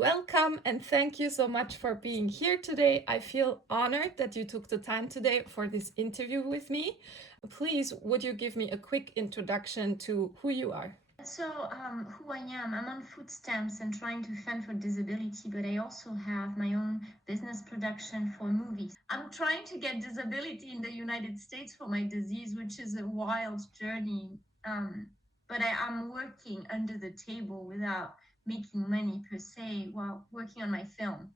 Welcome and thank you so much for being here today. I feel honored that you took the time today for this interview with me. Please, would you give me a quick introduction to who you are? So, who I am, I'm on food stamps and trying to fend for disability, but I also have my own business production for movies. I'm trying to get disability in the United States for my disease, which is a wild journey. But I'm working under the table without making money per se while working on my film.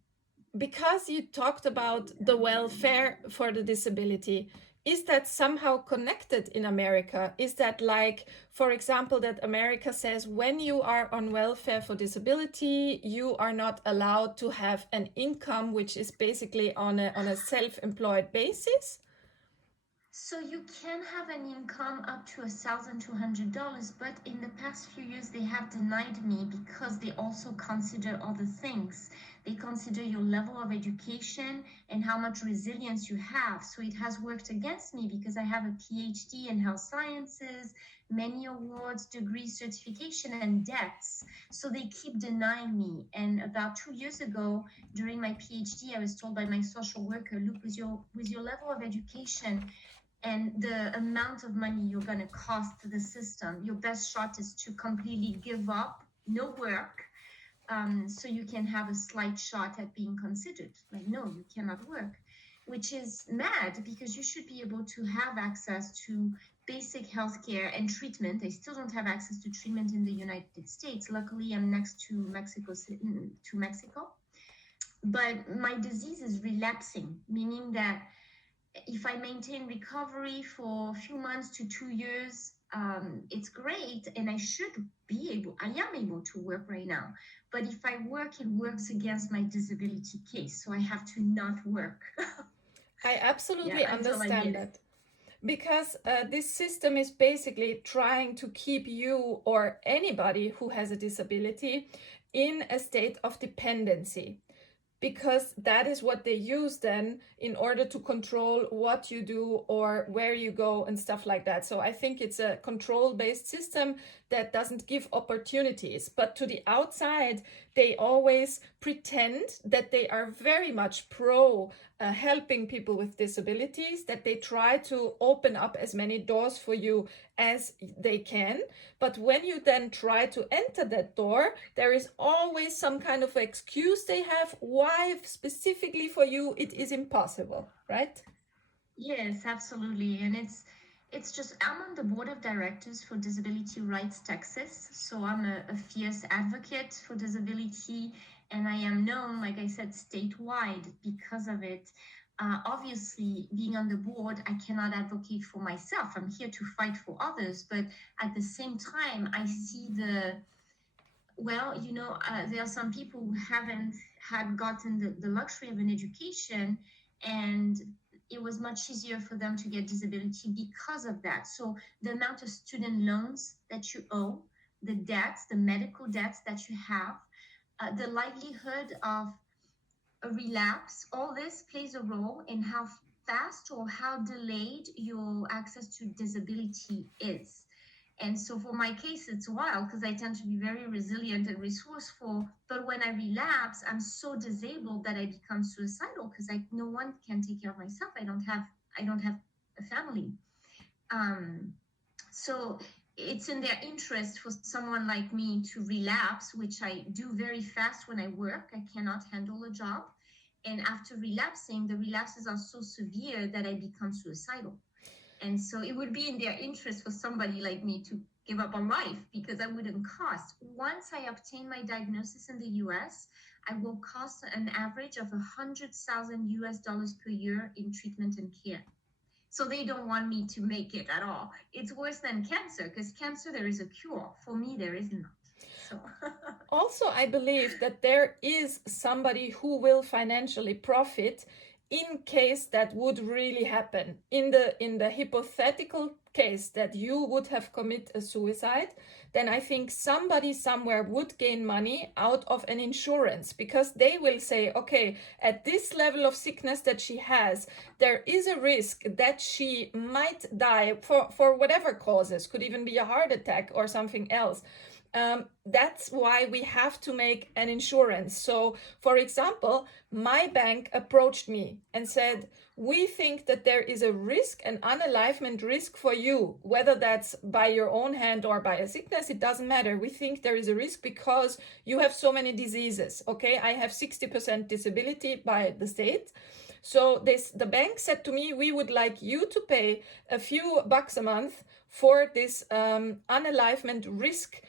Because you talked about the welfare for the disability, is that somehow connected in America? Is that like, for example, that America says when you are on welfare for disability, you are not allowed to have an income which is basically on a self-employed basis? So you can have an income up to $1,200, but in the past few years they have denied me because they also consider other things. They consider your level of education and how much resilience you have. So it has worked against me because I have a PhD in health sciences, many awards, degrees, certification, and debts. So they keep denying me. And about 2 years ago, during my PhD, I was told by my social worker, look, with your level of education and the amount of money you're going to cost the system, your best shot is to completely give up, no work, so you can have a slight shot at being considered. Like, no, you cannot work, which is mad because you should be able to have access to basic healthcare and treatment. I still don't have access to treatment in the United States. Luckily, I'm next to Mexico. But my disease is relapsing, meaning that if I maintain recovery for a few months to 2 years, it's great. And I am able to work right now. But if I work, it works against my disability case. So I have to not work. I absolutely Yeah, until I understand get that. Because this system is basically trying to keep you or anybody who has a disability in a state of dependency, because that is what they use then in order to control what you do or where you go and stuff like that. So I think it's a control-based system that doesn't give opportunities. But to the outside, they always pretend that they are very much pro helping people with disabilities, that they try to open up as many doors for you as they can. But when you then try to enter that door, there is always some kind of excuse they have why specifically for you it is impossible, right? Yes, absolutely. And it's just I'm on the board of directors for Disability Rights Texas. So I'm a fierce advocate for disability, and I am known, like I said, statewide because of it. Obviously, being on the board, I cannot advocate for myself. I'm here to fight for others, but at the same time, I see there are some people who haven't had gotten the luxury of an education, and it was much easier for them to get disability because of that. So the amount of student loans that you owe, the debts, the medical debts that you have, the likelihood of a relapse, all this plays a role in how fast or how delayed your access to disability is. And so for my case, it's wild because I tend to be very resilient and resourceful. But when I relapse, I'm so disabled that I become suicidal because no one can take care of myself. I don't have a family. So it's in their interest for someone like me to relapse, which I do very fast when I work. I cannot handle a job. And after relapsing, the relapses are so severe that I become suicidal. And so it would be in their interest for somebody like me to give up on life because I wouldn't cost. Once I obtain my diagnosis in the US, I will cost an average of $100,000 per year in treatment and care. So they don't want me to make it at all. It's worse than cancer because cancer, there is a cure. For me, there is not. So. Also, I believe that there is somebody who will financially profit in case that would really happen. In the hypothetical case that you would have committed a suicide, then I think somebody somewhere would gain money out of an insurance, because they will say, okay, at this level of sickness that she has, there is a risk that she might die for whatever causes, could even be a heart attack or something else. That's why we have to make an insurance. So, for example, my bank approached me and said, we think that there is a risk, an unalivement risk for you, whether that's by your own hand or by a sickness, it doesn't matter. We think there is a risk because you have so many diseases. Okay, I have 60% disability by the state. So the bank said to me, we would like you to pay a few bucks a month for this unalivement risk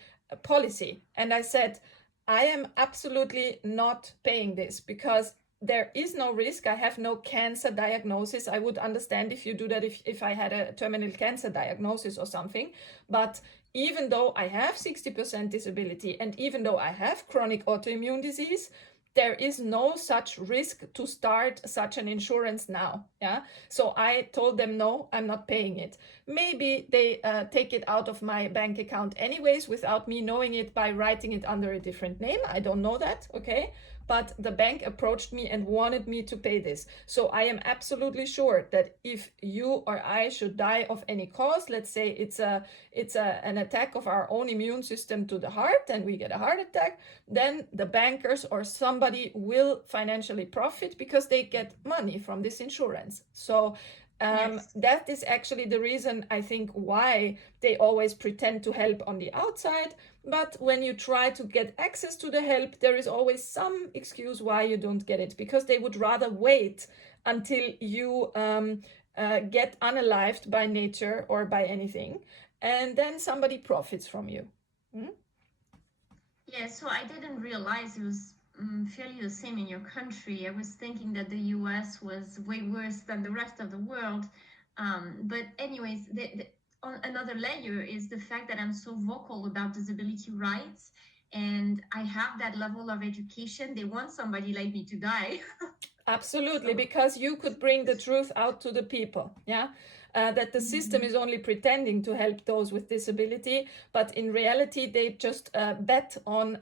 policy. And I said, I am absolutely not paying this because there is no risk. I have no cancer diagnosis. I would understand if you do that if I had a terminal cancer diagnosis or something. But even though I have 60% disability and even though I have chronic autoimmune disease, there is no such risk to start such an insurance now. Yeah. So I told them, no, I'm not paying it. Maybe they take it out of my bank account anyways without me knowing it by writing it under a different name. I don't know that. Okay. But the bank approached me and wanted me to pay this. So I am absolutely sure that if you or I should die of any cause, let's say it's an attack of our own immune system to the heart and we get a heart attack, then the bankers or somebody will financially profit because they get money from this insurance. So Yes. that is actually the reason, I think, why they always pretend to help on the outside. But when you try to get access to the help, there is always some excuse why you don't get it, because they would rather wait until you get unalived by nature or by anything, and then somebody profits from you. Yeah, so I didn't realize it was fairly the same in your country. I was thinking that the US was way worse than the rest of the world. But anyways, on another layer is the fact that I'm so vocal about disability rights and I have that level of education. They want somebody like me to die. Absolutely, So, because you could bring the truth out to the people. Yeah. That the system is only pretending to help those with disability, but in reality they just bet on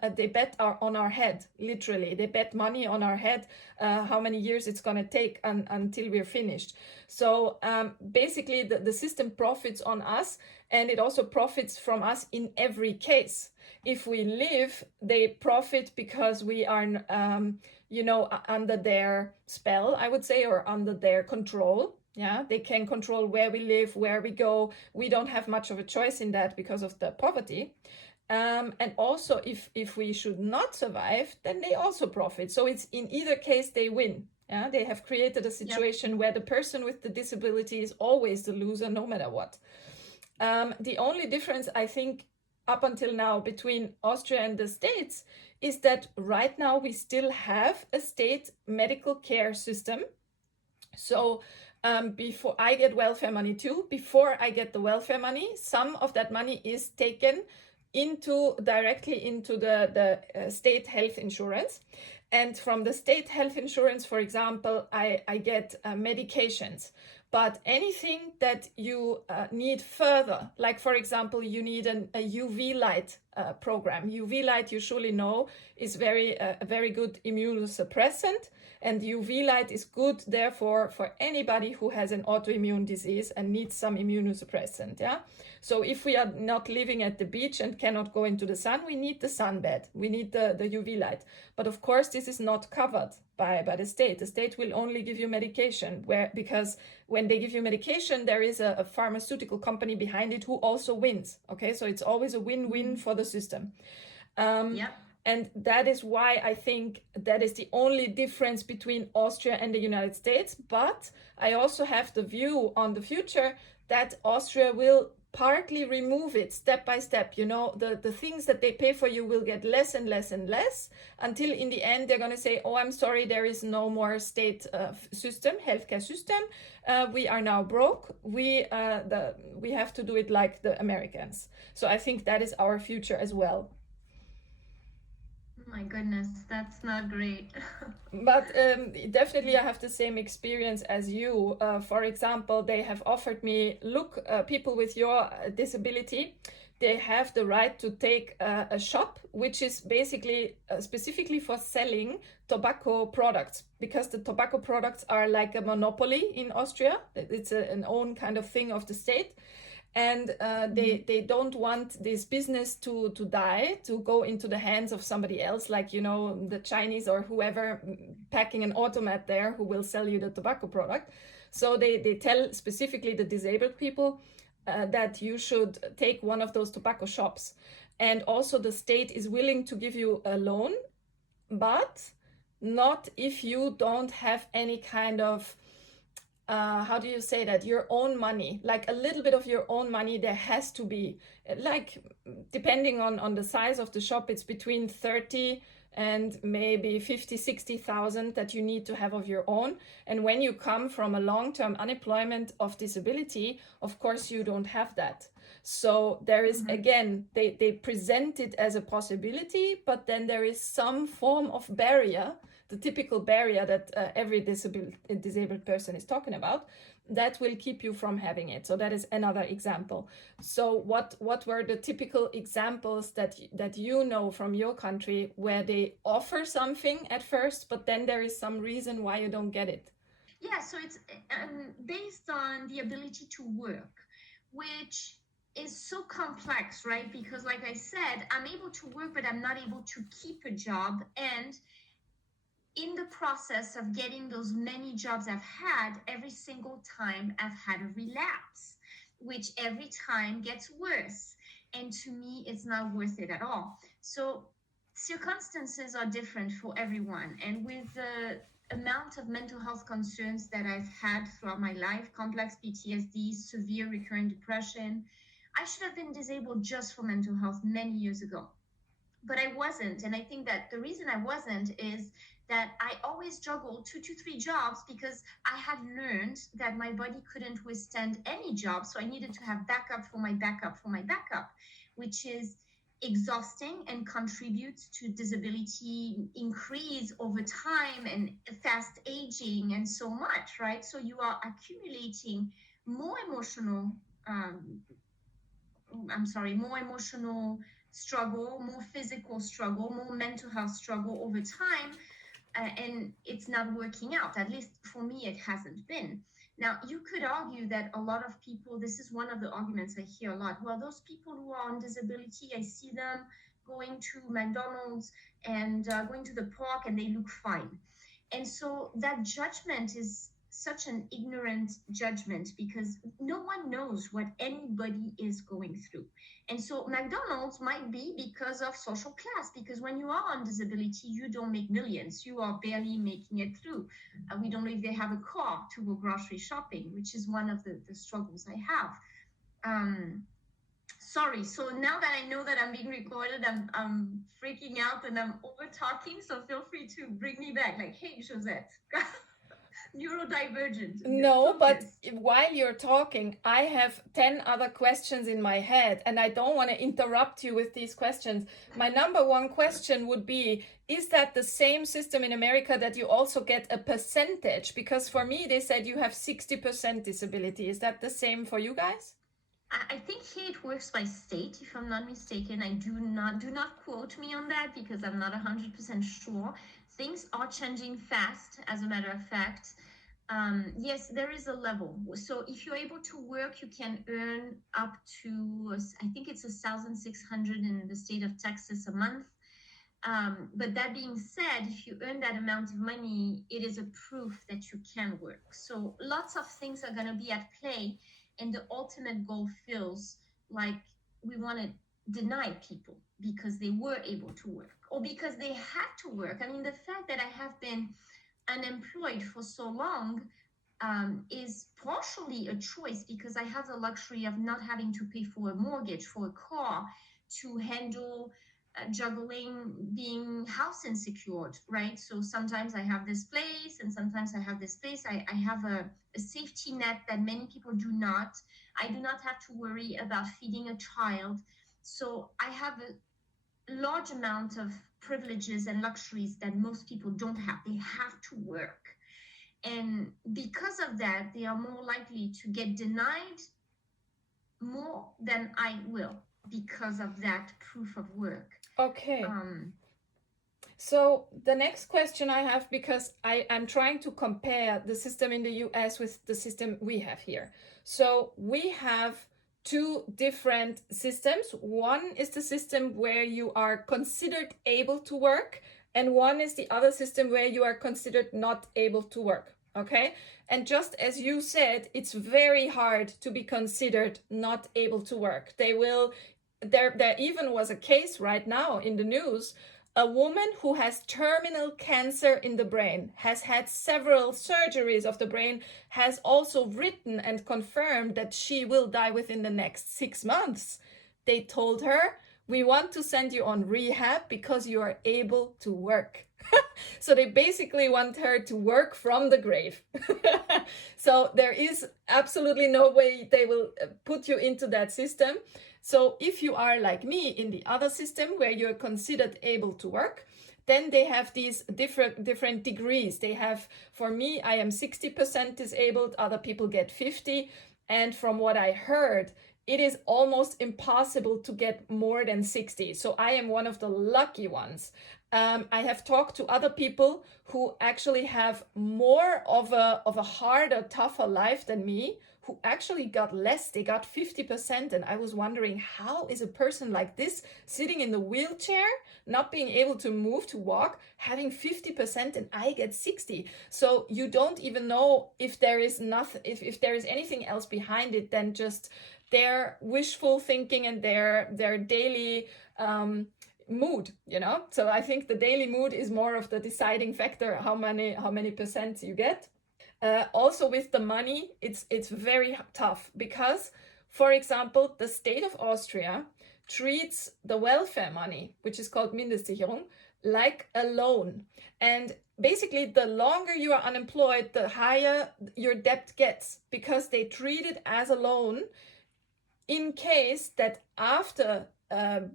our head. Literally, they bet money on our head, how many years it's going to take until we're finished. So basically the system profits on us, and it also profits from us in every case. If we live, they profit because we are under their spell, I would say, or under their control. Yeah, they can control where we live, where we go. We don't have much of a choice in that because of the poverty. And also, if we should not survive, then they also profit. So it's in either case they win. Yeah, they have created a situation where the person with the disability is always the loser, no matter what. The only difference, I think, up until now between Austria and the States is that right now we still have a state medical care system. So before I get welfare money too, before I get the welfare money, some of that money is taken directly into the state health insurance. And from the state health insurance, for example, I get medications. But anything that you need further, like for example, you need a UV light program. UV light, you surely know, is a very good immunosuppressant. And UV light is good, therefore, for anybody who has an autoimmune disease and needs some immunosuppressant. Yeah. So if we are not living at the beach and cannot go into the sun, we need the sunbed. We need the UV light. But of course, this is not covered by the state. The state will only give you medication because when they give you medication, there is a pharmaceutical company behind it who also wins. Okay, so it's always a win-win for the system. And that is why I think that is the only difference between Austria and the United States. But I also have the view on the future that Austria will partly remove it step by step. The things that they pay for you will get less and less and less until in the end they're going to say, oh, I'm sorry, there is no more state healthcare system. We are now broke. We have to do it like the Americans. So I think that is our future as well. my goodness, that's not great. But definitely I have the same experience as you. For example, they have offered me, look, people with your disability, they have the right to take a shop, which is basically specifically for selling tobacco products, because the tobacco products are like a monopoly in Austria. It's an own kind of thing of the state. and they don't want this business to die, to go into the hands of somebody else, like, you know, the Chinese or whoever packing an automat there who will sell you the tobacco product. So they tell specifically the disabled people that you should take one of those tobacco shops. And also the state is willing to give you a loan, but not if you don't have any kind of how do you say that, your own money, like a little bit of your own money. There has to be, like, depending on the size of the shop, it's between 30 and maybe 50-60,000 that you need to have of your own. And when you come from a long-term unemployment of disability, of course you don't have that. So there is, again, they present it as a possibility, but then there is some form of barrier, the typical barrier that every disabled person is talking about, that will keep you from having it. So that is another example. So what were the typical examples that you know from your country where they offer something at first, but then there is some reason why you don't get it? Yeah, so it's based on the ability to work, which is so complex, right? Because like I said, I'm able to work, but I'm not able to keep a job. And in the process of getting those many jobs I've had, every single time I've had a relapse, which every time gets worse. And to me, it's not worth it at all. So circumstances are different for everyone. And with the amount of mental health concerns that I've had throughout my life, complex PTSD, severe recurrent depression, I should have been disabled just for mental health many years ago. But I wasn't. And I think that the reason I wasn't is that I always juggled 2 to 3 jobs because I had learned that my body couldn't withstand any job. So I needed to have backup for my backup for my backup, which is exhausting and contributes to disability increase over time and fast aging and so much, right? So you are accumulating more emotional, more emotional struggle, more physical struggle, more mental health struggle over time, and it's not working out. At least for me, it hasn't been. Now, you could argue that a lot of people, this is one of the arguments I hear a lot. Well, those people who are on disability, I see them going to McDonald's and going to the park and they look fine. And so that judgment is such an ignorant judgment because no one knows what anybody is going through. And so McDonald's might be because of social class, because when you are on disability, you don't make millions. You are barely making it through. We don't know if they have a car to go grocery shopping, which is one of the struggles I have. Sorry, so now that I know that I'm being recorded, I'm freaking out and I'm over talking, so feel free to bring me back. Like, hey, Josette. Neurodivergent. No, but while you're talking, I have 10 other questions in my head, and I don't want to interrupt you with these questions. My number one question would be, is that the same system in America that you also get a percentage? Because for me, they said you have 60% disability. Is that the same for you guys? I think here it works by state, if I'm not mistaken. I do not quote me on that because I'm not 100% sure. Things are changing fast, as a matter of fact. Yes, there is a level. So if you're able to work, you can earn up to, I think it's 1,600 in the state of Texas a month. But that being said, if you earn that amount of money, it is a proof that you can work. So lots of things are going to be at play. And the ultimate goal feels like we want to deny people because they were able to work or because they had to work. I mean, the fact that I have been unemployed for so long is partially a choice because I have the luxury of not having to pay for a mortgage, for a car, to handle juggling being house insecured, right? So sometimes I have this place and sometimes I have this place. I have a safety net that many people do not. I do not have to worry about feeding a child. So I have a large amount of privileges and luxuries that most people don't have. They have to work. And because of that, they are more likely to get denied more than I will because of that proof of work. Okay. So the next question I have, because I'm trying to compare the system in the US with the system we have here. So we have two different systems. One is the system where you are considered able to work, and one is the other system where you are considered not able to work. Okay? And just as you said, it's very hard to be considered not able to work. There even was a case right now in the news. A woman who has terminal cancer in the brain, has had several surgeries of the brain, has also written and confirmed that she will die within the next 6 months. They told her, we want to send you on rehab because you are able to work. So they basically want her to work from the grave. So there is absolutely no way they will put you into that system. So if you are like me in the other system where you're considered able to work, then they have these different degrees. They have, for me, I am 60% disabled, other people get 50. And from what I heard, it is almost impossible to get more than 60. So I am one of the lucky ones. I have talked to other people who actually have more of a harder, tougher life than me, who actually got less. They got 50%. And I was wondering, how is a person like this sitting in the wheelchair, not being able to move, to walk, having 50% and I get 60? So you don't even know if there is nothing, if there is anything else behind it than just their wishful thinking and their daily mood, you know. So I think the daily mood is more of the deciding factor, how many percent you get. Also with the money, it's very tough because, for example, the state of Austria treats the welfare money, which is called Mindestsicherung, like a loan. And basically, the longer you are unemployed, the higher your debt gets, because they treat it as a loan in case that after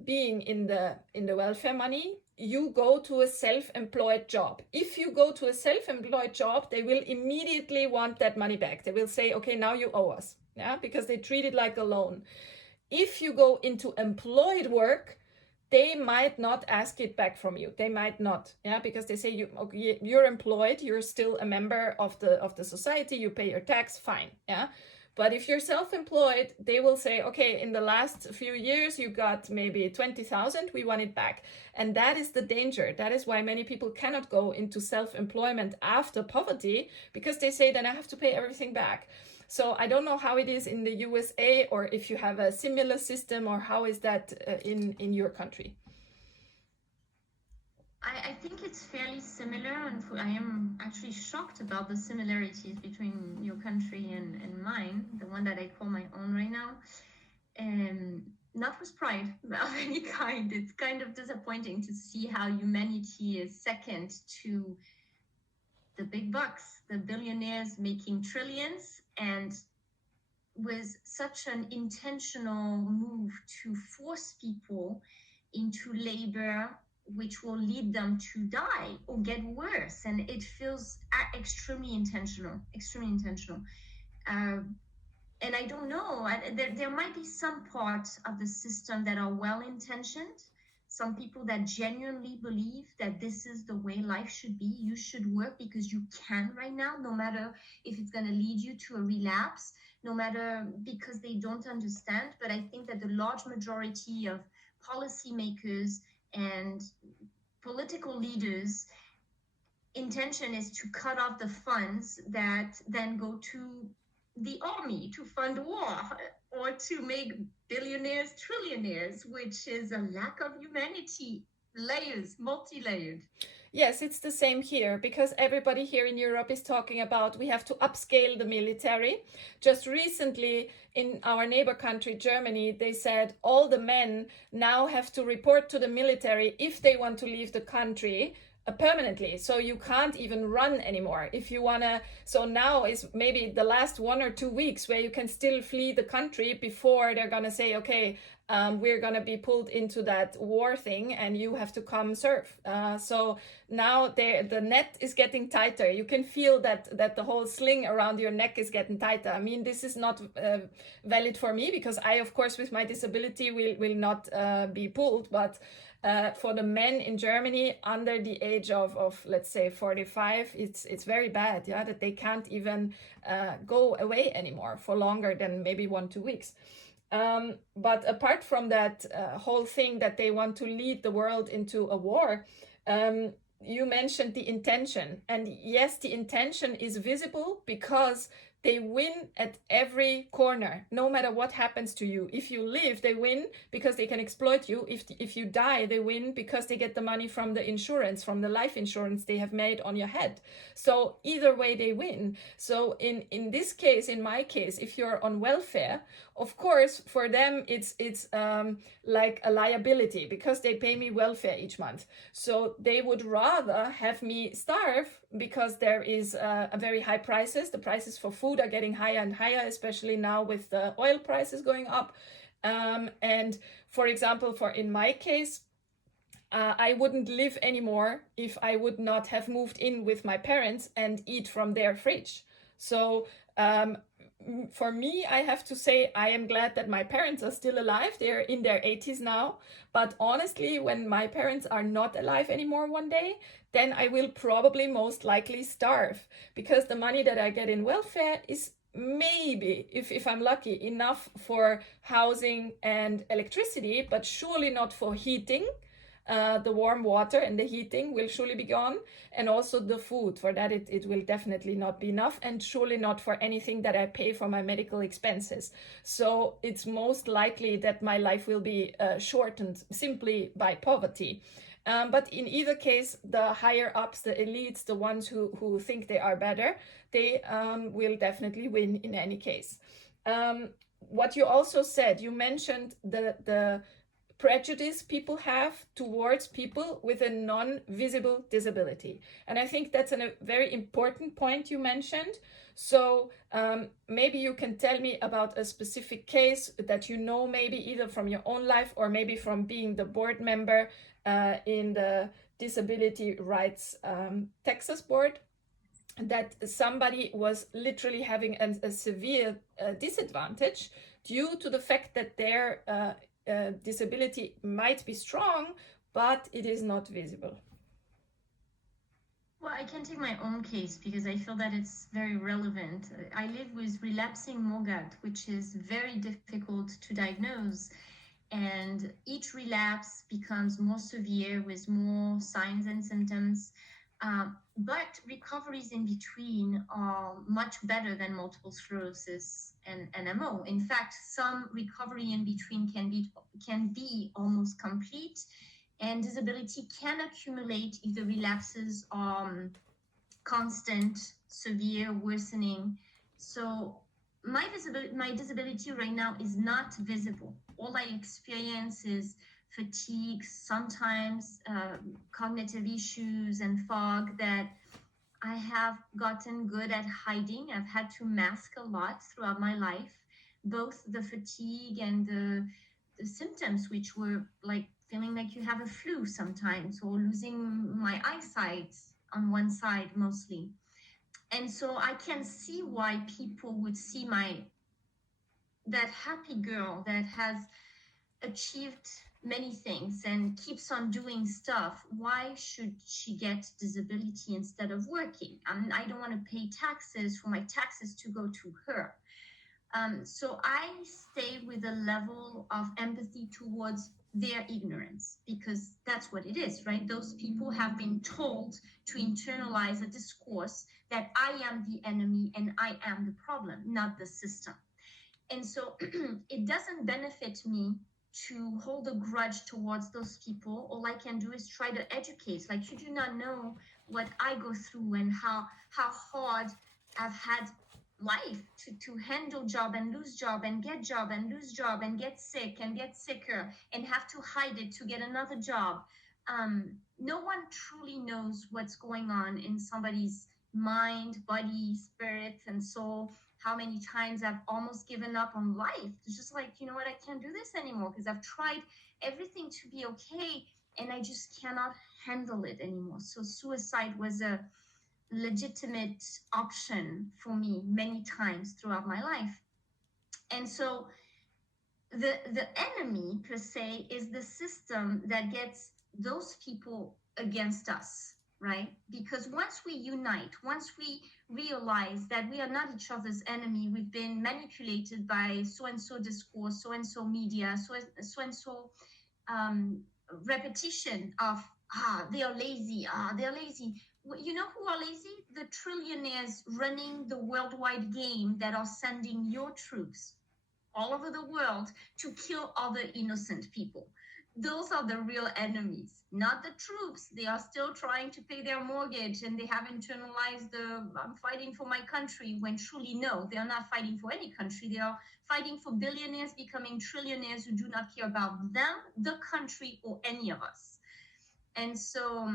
being in the welfare money, you go to a self-employed job. If you go to a self-employed job, they will immediately want that money back. They will say, okay, now you owe us, yeah, because they treat it like a loan. If you go into employed work, they might not ask it back from you. They might not, yeah, because they say you're employed, you're still a member of the society, you pay your tax, fine, yeah. But if you're self-employed, they will say, okay, in the last few years, you got maybe 20,000, we want it back. And that is the danger. That is why many people cannot go into self-employment after poverty, because they say, then I have to pay everything back. So I don't know how it is in the USA, or if you have a similar system, or how is that in your country? I think it's fairly similar, and I am actually shocked about the similarities between your country and mine, the one that I call my own right now. Not with pride of any kind. It's kind of disappointing to see how humanity is second to the big bucks, the billionaires making trillions, and with such an intentional move to force people into labor, which will lead them to die or get worse. And it feels extremely intentional, extremely intentional. And I don't know, there might be some parts of the system that are well-intentioned, some people that genuinely believe that this is the way life should be. You should work because you can right now, no matter if it's going to lead you to a relapse, no matter, because they don't understand. But I think that the large majority of policymakers and political leaders' intention is to cut off the funds that then go to the army to fund war, or to make billionaires trillionaires, which is a lack of humanity, layers, multi-layered. Yes, it's the same here, because everybody here in Europe is talking about we have to upscale the military. Just recently in our neighbor country, Germany, they said all the men now have to report to the military if they want to leave the country permanently. So you can't even run anymore if you want to. So now is maybe the last 1 or 2 weeks where you can still flee the country before they're going to say, okay, we're going to be pulled into that war thing and you have to come serve. So now the net is getting tighter. You can feel that the whole sling around your neck is getting tighter. I mean, this is not valid for me, because I, of course, with my disability will not be pulled. But for the men in Germany under the age of let's say 45, it's very bad, yeah, that they can't even go away anymore for longer than maybe 1-2 weeks. But apart from that whole thing that they want to lead the world into a war, you mentioned the intention. And yes, the intention is visible because they win at every corner, no matter what happens to you. If you live, they win because they can exploit you. If you die, they win because they get the money from the insurance, from the life insurance they have made on your head. So either way, they win. So in this case, in my case, if you're on welfare, of course, for them, it's like a liability because they pay me welfare each month. So they would rather have me starve because there is a very high prices. The prices for food are getting higher and higher, especially now with the oil prices going up. And for example, in my case, I wouldn't live anymore if I would not have moved in with my parents and eat from their fridge. So for me, I have to say I am glad that my parents are still alive. They're in their 80s now. But honestly, when my parents are not alive anymore one day, then I will probably most likely starve because the money that I get in welfare is maybe, if I'm lucky, enough for housing and electricity, but surely not for heating. The warm water and the heating will surely be gone, and also the food. For that, it will definitely not be enough, and surely not for anything that I pay for my medical expenses. So it's most likely that my life will be shortened simply by poverty. But in either case, the higher ups, the elites, the ones who think they are better, they will definitely win in any case. What you also said, you mentioned the prejudice people have towards people with a non-visible disability. And I think that's a very important point you mentioned. So maybe you can tell me about a specific case that you know, maybe either from your own life or maybe from being the board member in the Disability Rights Texas board, that somebody was literally having a severe disadvantage due to the fact that their disability might be strong, but it is not visible. Well, I can take my own case because I feel that it's very relevant. I live with relapsing Mogad, which is very difficult to diagnose. And each relapse becomes more severe with more signs and symptoms. But recoveries in between are much better than multiple sclerosis and MO. In fact, some recovery in between can be almost complete, and disability can accumulate if the relapses are constant, severe, worsening. So my disability right now is not visible. All I experience is fatigue, sometimes cognitive issues and fog that I have gotten good at hiding. I've had to mask a lot throughout my life, both the fatigue and the symptoms, which were like feeling like you have a flu sometimes, or losing my eyesight on one side mostly. And so I can see why people would see that happy girl that has achieved many things and keeps on doing stuff. Why should she get disability instead of working? I don't want to pay taxes for my taxes to go to her. So I stay with a level of empathy towards their ignorance, because that's what it is, right? Those people have been told to internalize a discourse that I am the enemy and I am the problem, not the system. And so it doesn't benefit me to hold a grudge towards those people. All I can do is try to educate. Like, you do not know what I go through and how hard I've had life to handle job and lose job and get job and lose job and get sick and get sicker and have to hide it to get another job. No one truly knows what's going on in somebody's mind, body, spirit, and soul. How many times I've almost given up on life. It's just like, you know what, I can't do this anymore because I've tried everything to be okay and I just cannot handle it anymore. So suicide was a legitimate option for me many times throughout my life. And so the enemy per se is the system that gets those people against us. right? Because once we unite, once we realize that we are not each other's enemy, we've been manipulated by so and so discourse, so and so media, so and so um, repetition of they are lazy, they're lazy. You know who are lazy? The trillionaires running the worldwide game that are sending your troops all over the world to kill other innocent people. Those are the real enemies, not the troops. They are still trying to pay their mortgage and they have internalized the I'm fighting for my country, when truly, no, they are not fighting for any country. They are fighting for billionaires becoming trillionaires who do not care about them, the country, or any of us. And so,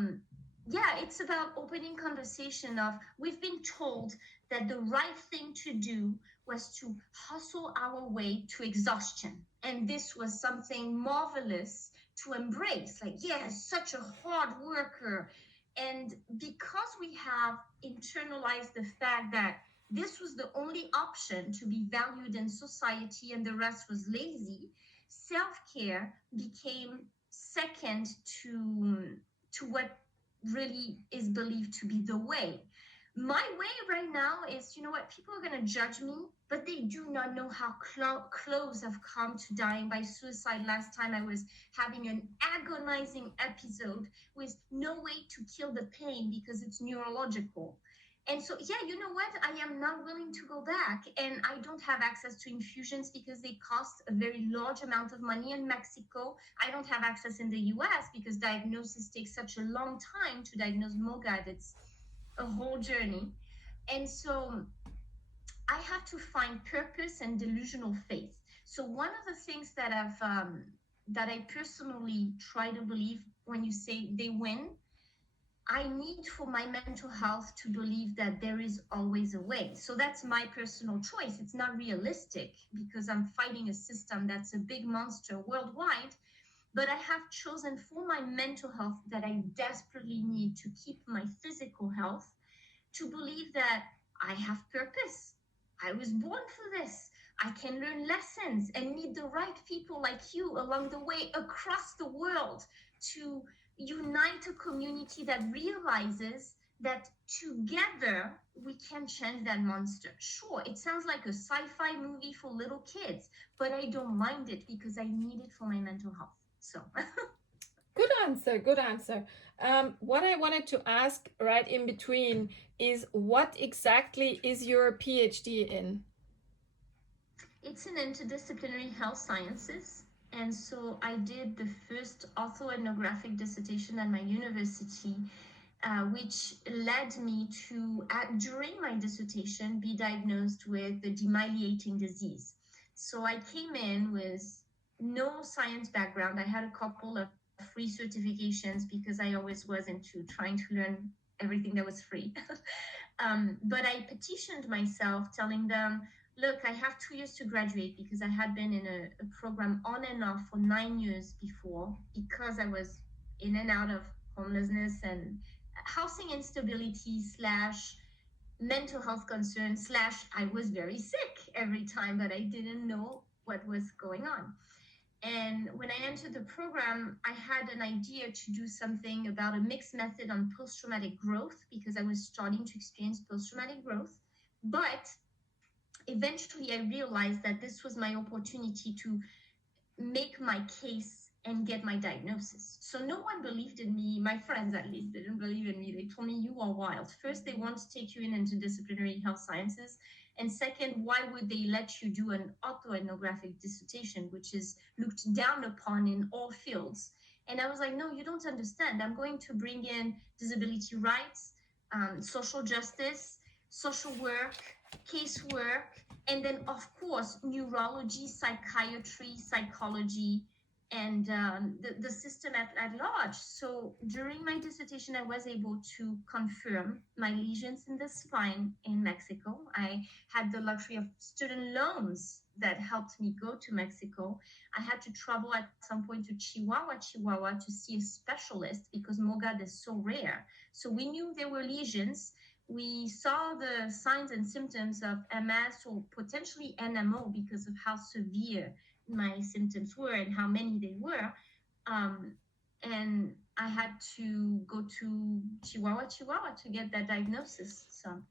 yeah, it's about opening conversation of we've been told that the right thing to do was to hustle our way to exhaustion. And this was something marvelous to embrace. Like, yeah, such a hard worker. And because we have internalized the fact that this was the only option to be valued in society and the rest was lazy, self-care became second to what really is believed to be the way. My way right now is, you know what, people are going to judge me, but they do not know how close I've come to dying by suicide. Last time I was having an agonizing episode with no way to kill the pain because it's neurological. And so, yeah, you know what? I am not willing to go back. And I don't have access to infusions because they cost a very large amount of money in Mexico. I don't have access in the US because diagnosis takes such a long time to diagnose Mogad. It's a whole journey. And so I have to find purpose and delusional faith. So one of the things that I personally try to believe when you say they win, I need for my mental health to believe that there is always a way. So that's my personal choice. It's not realistic because I'm fighting a system that's a big monster worldwide. But I have chosen for my mental health that I desperately need to keep my physical health to believe that I have purpose. I was born for this. I can learn lessons and meet the right people like you along the way across the world to unite a community that realizes that together we can change that monster. Sure, it sounds like a sci-fi movie for little kids, but I don't mind it because I need it for my mental health. So Good answer, good answer. What I wanted to ask right in between is what exactly is your PhD in? it's in interdisciplinary health sciences. And so I did the first autoethnographic dissertation at my university, which led me to, during my dissertation, be diagnosed with the demyelinating disease. So I came in with no science background. I had a couple of free certifications because I always was into trying to learn everything that was free. But I petitioned myself, telling them, look, I have 2 years to graduate because I had been in a program on and off for 9 years before because I was in and out of homelessness and housing instability slash mental health concern slash I was very sick every time, but I didn't know what was going on. And when I entered the program, I had an idea to do something about a mixed method on post-traumatic growth because I was starting to experience post-traumatic growth. But eventually I realized that this was my opportunity to make my case and get my diagnosis. So no one believed in me. My friends, at least, didn't believe in me. They told me, you are wild. First, they want to take you in interdisciplinary health sciences. And second, why would they let you do an autoethnographic dissertation, which is looked down upon in all fields? And I was like, no, you don't understand. I'm going to bring in disability rights, social justice, social work, casework, and then, of course, neurology, psychiatry, psychology, and the system at large. So during my dissertation, I was able to confirm my lesions in the spine in Mexico. I had the luxury of student loans that helped me go to Mexico. I had to travel at some point to Chihuahua, to see a specialist because Mogad is so rare. So we knew there were lesions. We saw the signs and symptoms of MS or potentially NMO because of how severe my symptoms were and how many they were. And I had to go to Chihuahua to get that diagnosis. So